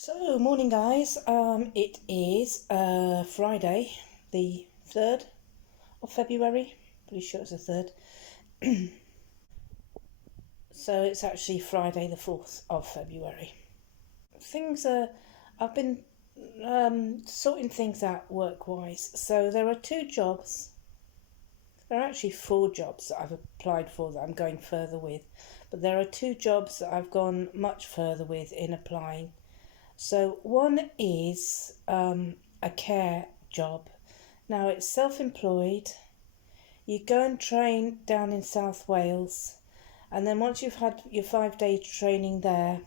So, morning guys. It is Friday, the 3rd of February. Pretty sure it's the 3rd. So, it's actually Friday, the 4th of February. Things are, I've been sorting things out work wise. So, there are two jobs. There are actually four jobs that I've applied for that I'm going further with. But there are two jobs that I've gone much further with in applying. So one is a care job. Now it's self-employed. You go and train down in South Wales, and then once you've had your 5 day training there,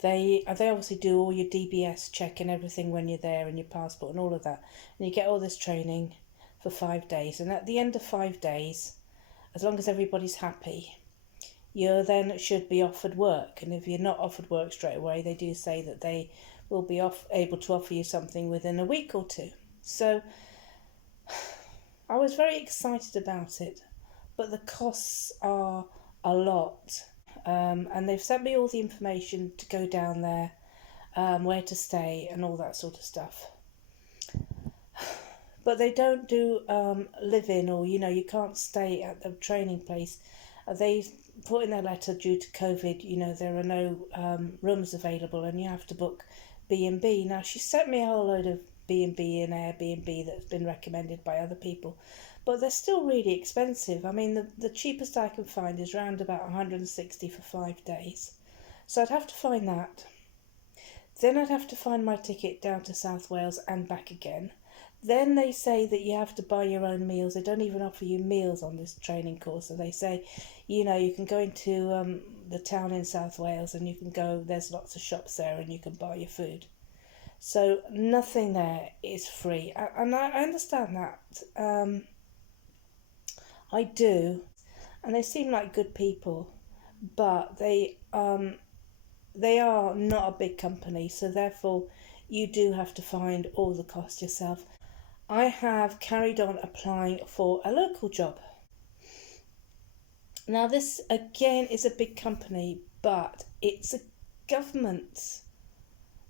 they obviously do all your DBS check and everything when you're there, and your passport and all of that, and you get all this training for 5 days. And at the end of 5 days, as long as everybody's happy, you then should be offered work. And if you're not offered work straight away, they do say that they will be able to offer you something within a week or two. So I was very excited about it, but the costs are a lot. And they've sent me all the information to go down there, where to stay and all that sort of stuff. But they don't do live-in, or you can't stay at the training place. They put in their letter, due to COVID, there are no rooms available and you have to book B&B. Now, she sent me a whole load of B&B and Airbnb that's been recommended by other people, but they're still really expensive. I mean, the cheapest I can find is around about 160 for 5 days. So I'd have to find that. Then I'd have to find my ticket down to South Wales and back again. Then they say that you have to buy your own meals. They don't even offer you meals on this training course. So they say, you can go into the town in South Wales and you can go, there's lots of shops there and you can buy your food. So nothing there is free. And I understand that. I do. And they seem like good people. But they are not a big company. So therefore, you do have to find all the cost yourself. I have carried on applying for a local job. Now this again is a big company, but it's a government.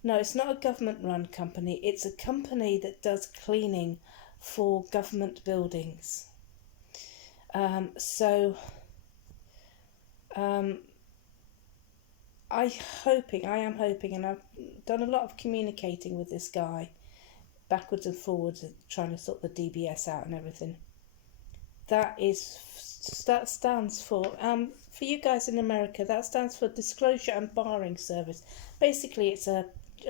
No, it's not a government run company. It's a company that does cleaning for government buildings. I am hoping, and I've done a lot of communicating with this guy, backwards and forwards, trying to sort the DBS out and everything. That stands for you guys in America, that stands for Disclosure and Barring Service. Basically, it's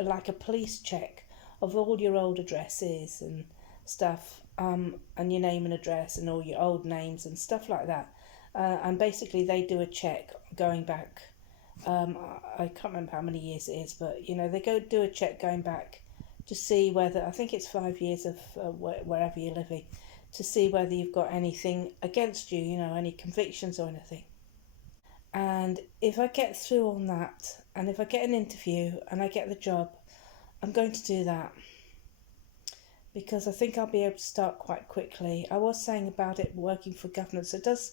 like a police check of all your old addresses and stuff, and your name and address and all your old names and stuff like that. And basically, they do a check going back. I can't remember how many years it is, but they go do a check going back to see whether, I think it's 5 years of wherever you're living, to see whether you've got anything against you, any convictions or anything. And if I get through on that, and if I get an interview and I get the job, I'm going to do that, because I think I'll be able to start quite quickly. I was saying about it working for government, so it does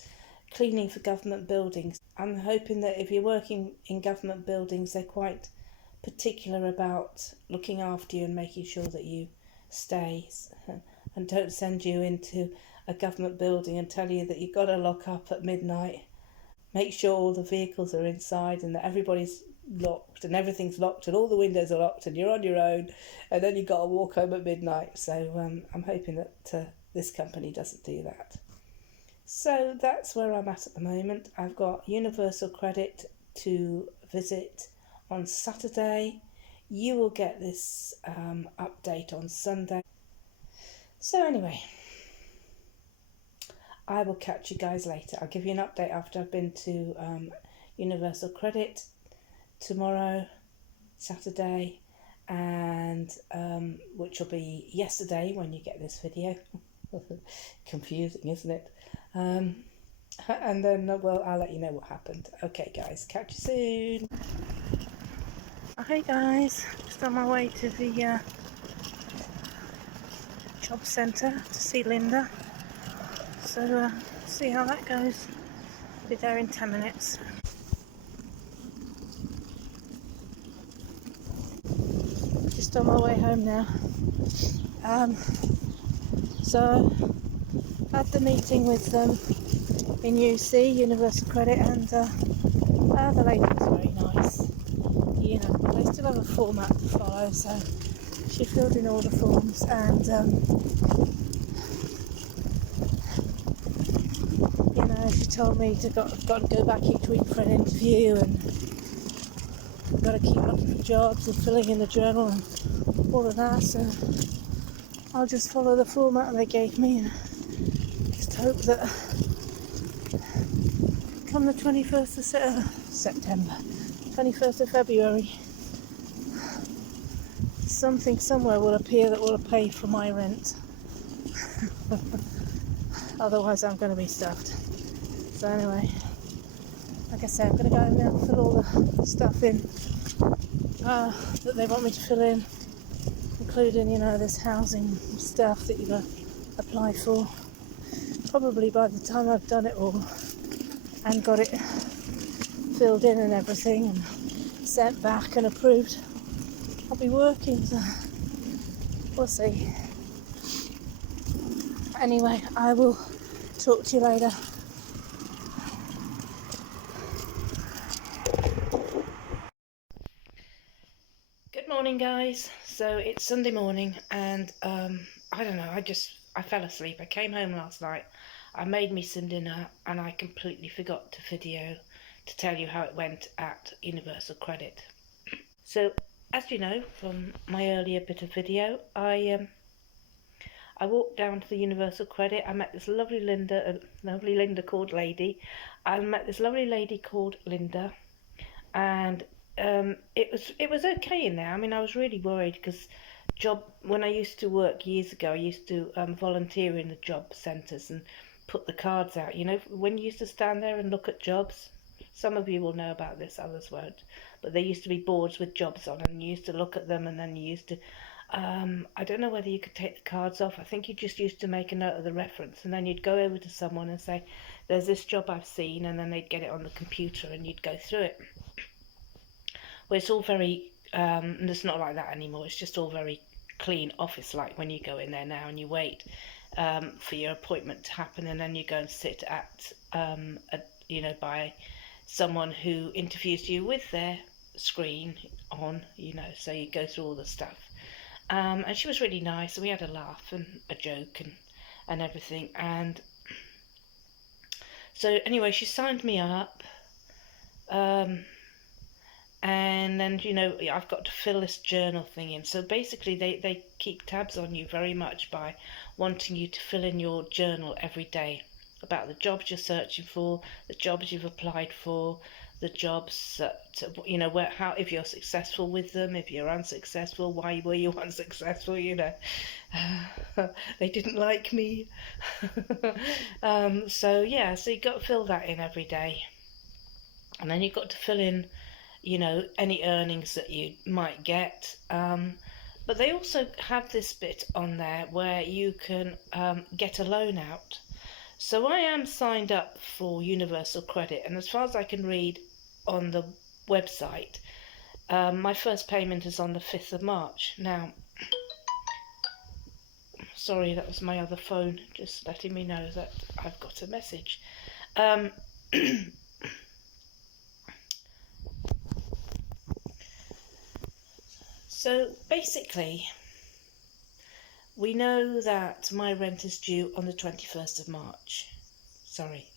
cleaning for government buildings. I'm hoping that if you're working in government buildings, they're quite particular about looking after you and making sure that you stay, and don't send you into a government building and tell you that you've got to lock up at midnight. Make sure all the vehicles are inside and that everybody's locked and everything's locked and all the windows are locked and you're on your own, and then you've got to walk home at midnight. So I'm hoping that this company doesn't do that. So that's where I'm at the moment. I've got Universal Credit to visit on Saturday. You will get this update on Sunday. So anyway, I will catch you guys later. I'll give you an update after I've been to Universal Credit tomorrow, Saturday, and which will be yesterday when you get this video. Confusing, isn't it? And then, I'll let you know what happened. Okay, guys, catch you soon. Hi, guys. Just on my way to the job centre to see Linda. So, see how that goes. Be there in 10 minutes. just on my way home now. So I had the meeting with them in UC, Universal Credit, and the lady was very nice. You know, they still have a format to follow, so she filled in all the forms, and you know, she told me got to go back each week for an interview, and got to keep looking for jobs and filling in the journal and all of that. So I'll just follow the format they gave me and just hope that come the 21st of September, 21st of February, something somewhere will appear that will pay for my rent. Otherwise I'm going to be stuffed. So anyway, like I said, I'm going to go and now fill all the stuff in that they want me to fill in, including, you know, this housing stuff that you've got to apply for. Probably by the time I've done it all and got it filled in and everything and sent back and approved, I'll be working, so we'll see. Anyway, I will talk to you later. Good morning, guys. So it's Sunday morning, and I don't know, I fell asleep. I came home last night, I made me some dinner, and I completely forgot to video to tell you how it went at Universal Credit. So, as you know from my earlier bit of video, I walked down to the Universal Credit. I met this lovely Linda called Lady. I met this lovely lady called Linda, and it was okay in there. I mean, I was really worried because when I used to work years ago, I used to volunteer in the job centres and put the cards out. You know, when you used to stand there and look at jobs. Some of you will know about this, others won't. But there used to be boards with jobs on, and you used to look at them, and then you used to. I don't know whether you could take the cards off. I think you just used to make a note of the reference, and then you'd go over to someone and say, "There's this job I've seen," and then they'd get it on the computer, and you'd go through it. Well, it's all very, and it's not like that anymore. It's just all very clean office-like when you go in there now and you wait for your appointment to happen, and then you go and sit at, by someone who interviews you with their screen on, you know, so you go through all the stuff. And she was really nice, and we had a laugh and a joke and everything. And so anyway, she signed me up. And then, you know, I've got to fill this journal thing in. So basically they keep tabs on you very much by wanting you to fill in your journal every day about the jobs you're searching for, the jobs you've applied for, the jobs that, you know, how, if you're successful with them, if you're unsuccessful, why were you unsuccessful, you know. They didn't like me. So yeah, so you've got to fill that in every day. And then you've got to fill in, you know, any earnings that you might get. But they also have this bit on there where you can get a loan out. So I am signed up for Universal Credit, and as far as I can read on the website, my first payment is on the 5th of March. Now, sorry, that was my other phone just letting me know that I've got a message. So basically, we know that my rent is due on the 21st of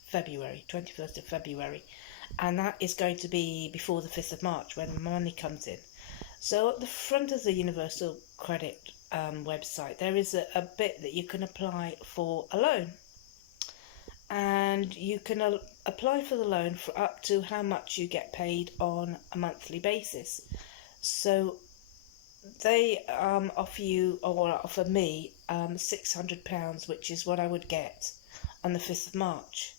February, 21st of February, and that is going to be before the 5th of March when my money comes in. So at the front of the Universal Credit website, there is a bit that you can apply for a loan, and you can apply for the loan for up to how much you get paid on a monthly basis. So they offer me £600, which is what I would get on the 5th of March,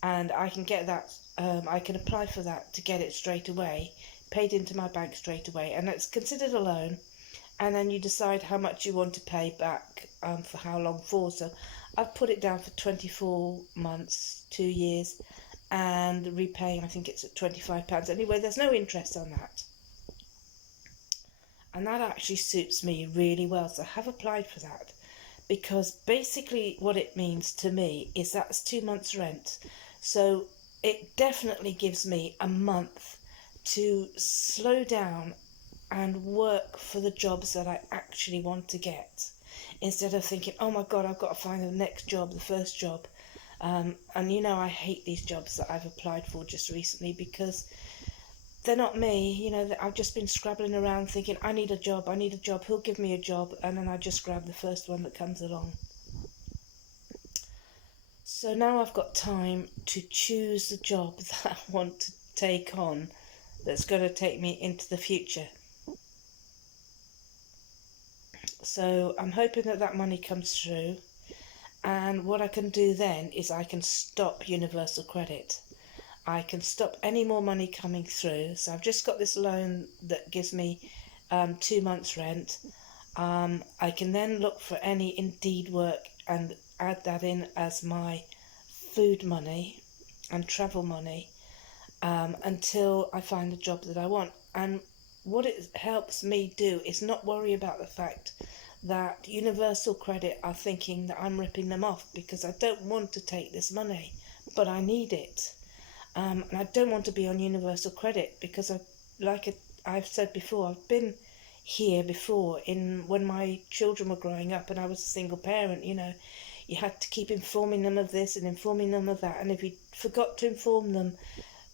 and I can get that. I can apply for that to get it straight away, paid into my bank straight away, and it's considered a loan. And then you decide how much you want to pay back for how long for. So I've put it down for 24 months, 2 years, and repaying, I think it's at £25. Anyway, there's no interest on that. and that actually suits me really well. So I have applied for that, because basically what it means to me is that's 2 months' rent. So it definitely gives me a month to slow down and work for the jobs that I actually want to get, instead of thinking, oh my God, I've got to find the next job, the first job. And I hate these jobs that I've applied for just recently, because they're not me. I've just been scrabbling around thinking, I need a job, who'll give me a job? And then I just grab the first one that comes along. So now I've got time to choose the job that I want to take on, that's going to take me into the future. So I'm hoping that money comes through, and what I can do then is I can stop Universal Credit. I can stop any more money coming through. So I've just got this loan that gives me 2 months' rent. I can then look for any Indeed work and add that in as my food money and travel money, until I find the job that I want. And what it helps me do is not worry about the fact that Universal Credit are thinking that I'm ripping them off, because I don't want to take this money, but I need it. And I don't want to be on Universal Credit, because I've said before, I've been here before when my children were growing up and I was a single parent. You had to keep informing them of this and informing them of that, and if you forgot to inform them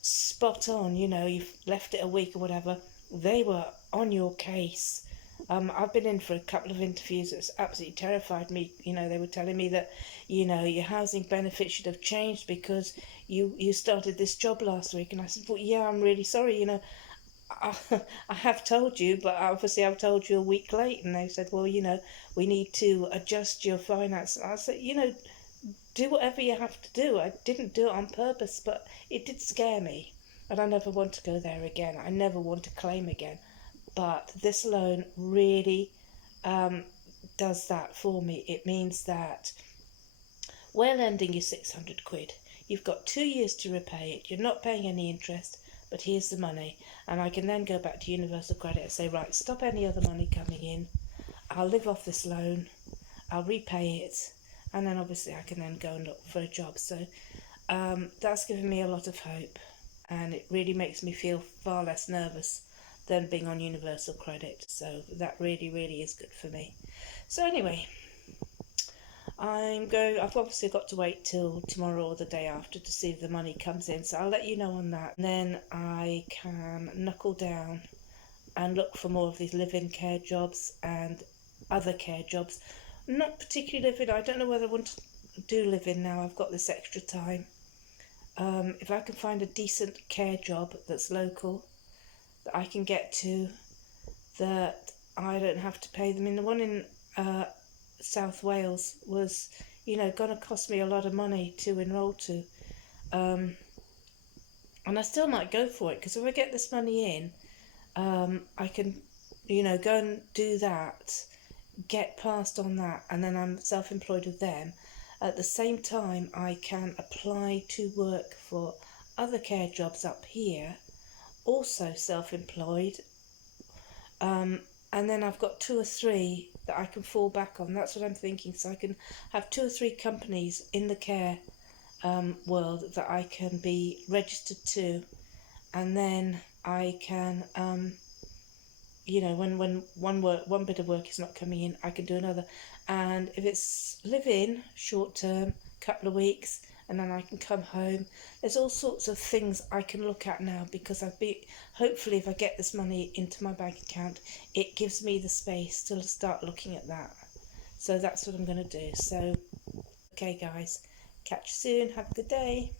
spot on, you've left it a week or whatever, they were on your case. I've been in for a couple of interviews that's absolutely terrified me. They were telling me that, your housing benefit should have changed because you started this job last week. And I said, well, yeah, I'm really sorry. I have told you, but obviously I've told you a week late. And they said, well, we need to adjust your finance. And I said, do whatever you have to do. I didn't do it on purpose, but it did scare me. And I never want to go there again. I never want to claim again. But this loan really does that for me. It means that we're lending you 600 quid. You've got 2 years to repay it. You're not paying any interest, but here's the money. And I can then go back to Universal Credit and say, right, stop any other money coming in. I'll live off this loan. I'll repay it. And then obviously I can then go and look for a job. So that's given me a lot of hope. And it really makes me feel far less nervous than being on Universal Credit. So that really, really is good for me. So anyway, I've obviously got to wait till tomorrow or the day after to see if the money comes in. So I'll let you know on that. And then I can knuckle down and look for more of these live-in care jobs and other care jobs. Not particularly live-in. I don't know whether I want to do live-in now. I've got this extra time. If I can find a decent care job that's local, that I can get to, that I don't have to pay them. The one in South Wales was, going to cost me a lot of money to enrol to. And I still might go for it, because if I get this money in, I can, go and do that, get passed on that, and then I'm self-employed with them. At the same time, I can apply to work for other care jobs up here, also self-employed, and then I've got 2 or 3 that I can fall back on. That's what I'm thinking. So I can have 2 or 3 companies in the care world that I can be registered to, and then I can, when one bit of work is not coming in, I can do another. And if it's live in, short term, couple of weeks, and then I can come home. There's all sorts of things I can look at now, because hopefully if I get this money into my bank account, it gives me the space to start looking at that. So that's what I'm going to do. So, okay guys, catch you soon. Have a good day.